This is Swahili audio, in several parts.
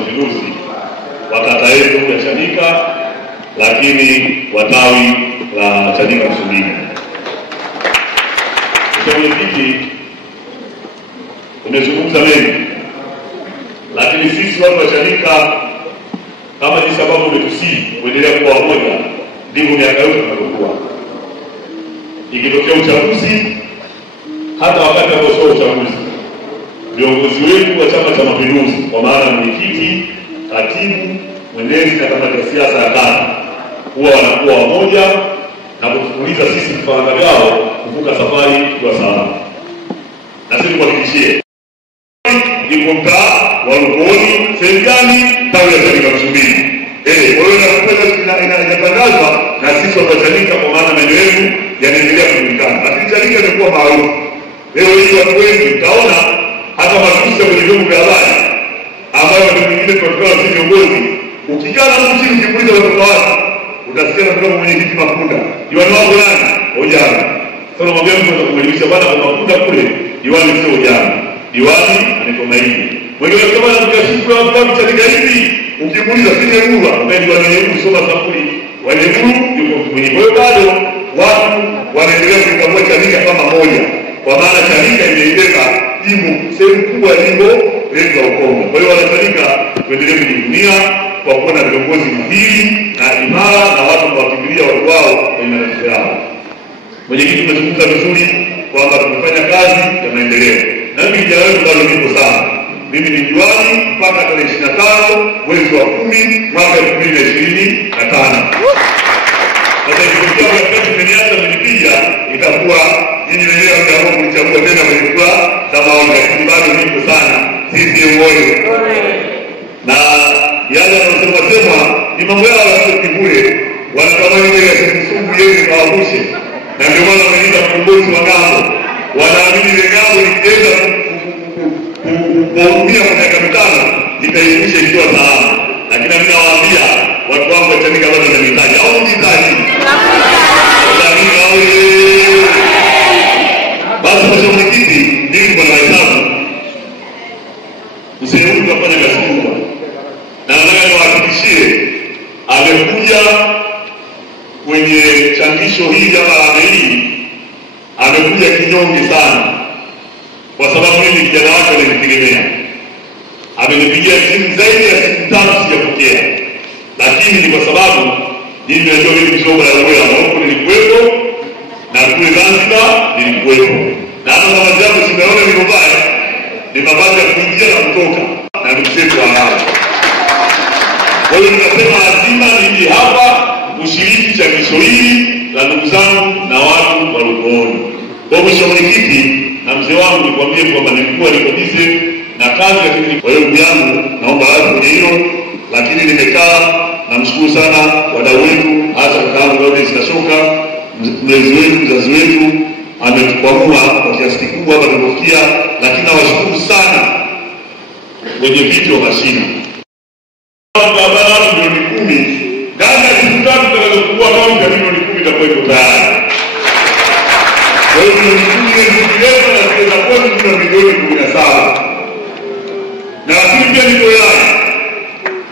Mapinduzi wa kata yetu ya Chanika, lakini watawi la Chanika Msumbiji. Mwenyekiti, umezungumza mengi, lakini sisi watu wa Chanika kama jinsi ambavyo umetusii kuendelea kuwa pamoja, ndivyo miaka yote tunayokuwa. Ikitokea uchaguzi, hata wakati ambao sio uchaguzi, viongozi wetu wa Chama cha Mapinduzi, kwa maana mwenyekiti, katibu, mwenezi na kamati ya siasa ya kata, huwa wanakuwa wamoja na kutukuliza sisi vifaranga vyao kuvuka safari kwa salama. Na sisi kuhakikishie ni mtaa wa Lugoni, Sengani, tawi ya Chanika Msumbiji. Kwa hiyo inatangazwa na sisi wa Chanika, kwa maana maeneo yetu yanaendelea kujulikana. Lakini Chanika imekuwa maarufu. Leo hii watu wengi utaona hata matusi kwenye vyombo vya habari ambayo watu wengine tunatoa sisi viongozi, ukikaa na mtu chini ukimuuliza watoto wake, utasikia kutoka mwenyekiti Makunda, diwani wako nani? Ojana. Sasa mwambie mtu atakuelimisha bwana, kwa Makunda kule diwani sio Ojana, diwani anaitwa Maini. Mwingine kama anamkashifu kwa sababu Chanika hivi, ukimuuliza sije Ngurwa, ambaye diwani yenu soma safuri wale Nguru yuko mwenye. Kwa hiyo bado watu wanaendelea kutambua Chanika kama moja, kwa maana Chanika imeibeba jimbo sehemu kubwa ya jimbo letu la Ukonga. Kwa hiyo Wanachanika tuendelee kujivunia kwa kuwa na viongozi mahiri na imara na watu wakimbilia watu wao kwenye matatizo yao. Mwenyekiti, umezungumza vizuri kwamba tumefanya kazi ya maendeleo. Na mimi vijana wetu bado nipo sana. Mimi ni diwani mpaka tarehe 25 mwezi wa 10 mwaka 2025. Sasa ikifikia wakati mmeniacha mmenipiga, itakuwa nyinyi wenyewe mtaamua kunichagua tena kwenye kura za maoni, lakini bado nipo sana. Sisi moyo. Na yale wanasema ni mambo yao ya kibure, wanatamani ile ya kusubu yeye kawabushe. Na ndio maana wanaita mkombozi wa ngambo. Wanaamini ile ngambo ikienda kuumia kwa miaka 5 itaisha ikiwa salama. Lakini mimi nawaambia watu wangu wa Chanika bado wanahitaji au mhitaji. Basi kwa mwenyekiti, mimi kwa hesabu mshauri kufanya kazi kubwa. Na nataka niwahakikishie amekuja kwenye changisho hili hapa la hili, amekuja kinyonge sana. Kwa sababu mimi kijana wake alinitegemea. Amenipigia simu zaidi ya simu 3 sijapokea. Lakini ni kwa sababu mimi ndio mshauri wa Uwela huko nilikuwepo na kule Zanzibar nilikuwepo. Na hata kama jambo simeona ni mbaya, ni mavazi ya kuingia na kutoka na mseto wa hapa. Kwa hiyo tunasema lazima nije hapa kushiriki changisho hili la ndugu zangu na watu wa Lugoni. Kwa mwisho mwenyekiti na mzee wangu nikwambie kwamba nilikuwa niko busy na kazi, lakini kwa hiyo ndugu yangu naomba radhi kwenye hilo, lakini nimekaa na mshukuru sana wadau wetu, hasa kakaangu Lourdes Kashoka, mlezi wetu, mzazi wetu, ametukwamua kwa kiasi kikubwa hapa tulipofikia, lakini nawashukuru sana wenye viti wa mashina. Barabara milioni 10, ndani ya siku 3 tutakazokuwa kaunti milioni 10 itakuwa iko tayari. Kwa hiyo milioni 10 zikileta na zikeza kwetu tuna milioni 17. Na lakini pia niko yai,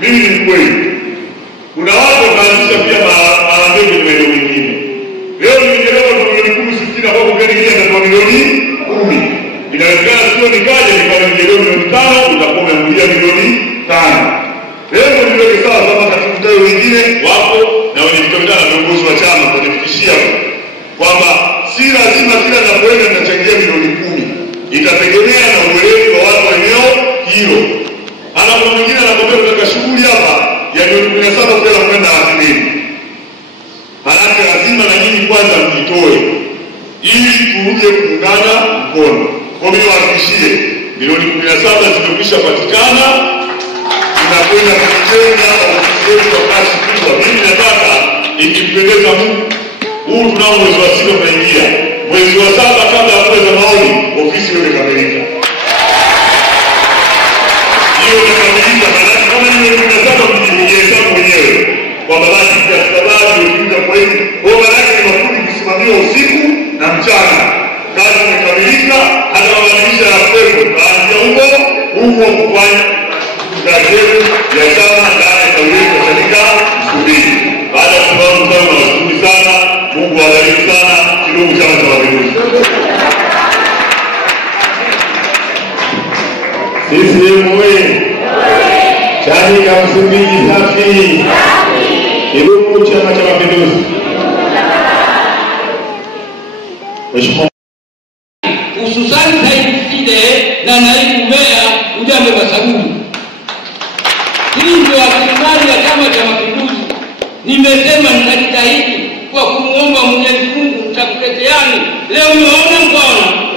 mimi ni kweli, kuna watu wakaanzisha pia maandego kwenye maeneo mengine. Leo nimeelewa kwa milioni 10 sikina kwa kugeni kia na milioni 10. Inawezekana sio nikaje ni kwa milioni 5 utakuwa umeambulia milioni 5. Leo niweke sawa kama katika wengine wapo na wenye mtandao na viongozi wa chama kuhakikishia kwamba si lazima kila napoenda tunachangia milioni 10. Itategemea na uelewa wa watu wa eneo hilo. Ana kwa mwingine anakwambia unataka shughuli hapa ya milioni 17 kwenda kwenda azimini. Maana lazima na nyinyi kwanza mjitoe ili turuje kuungana mkono. Kwa hiyo wahakikishie milioni 17 zimekwisha patikana. Tunakwenda kujenga ofisi yetu kwa kasi kubwa. Mimi nataka ikimpendeza Mungu, huu tunao mwezi wa 6 tunaingia. Mwezi wa 7 kabla ya kuweza maoni, ofisi hiyo imekamilika. Hiyo imekamilika na kama ni milioni 17 mjihesabu mwenyewe. Kwa maana ya sababu ukija kwa hivi, kwa maana ni mafundi kusimamia usiku na mchana. Kazi imekamilika, hata mabadilisho ya pepo, baadhi ya huko kufanya kazi CCM oye! Chanika Msumbiji safi! Kidumu Chama cha Mapinduzi! Mheshimiwa hususani Said na naibu meya Ujambe Masaguni. Hii ndio rasilimali ya Chama cha Mapinduzi. Nimesema nitajitahidi kwa kumuomba Mwenyezi Mungu nitakuleteani. Leo nimeona mkono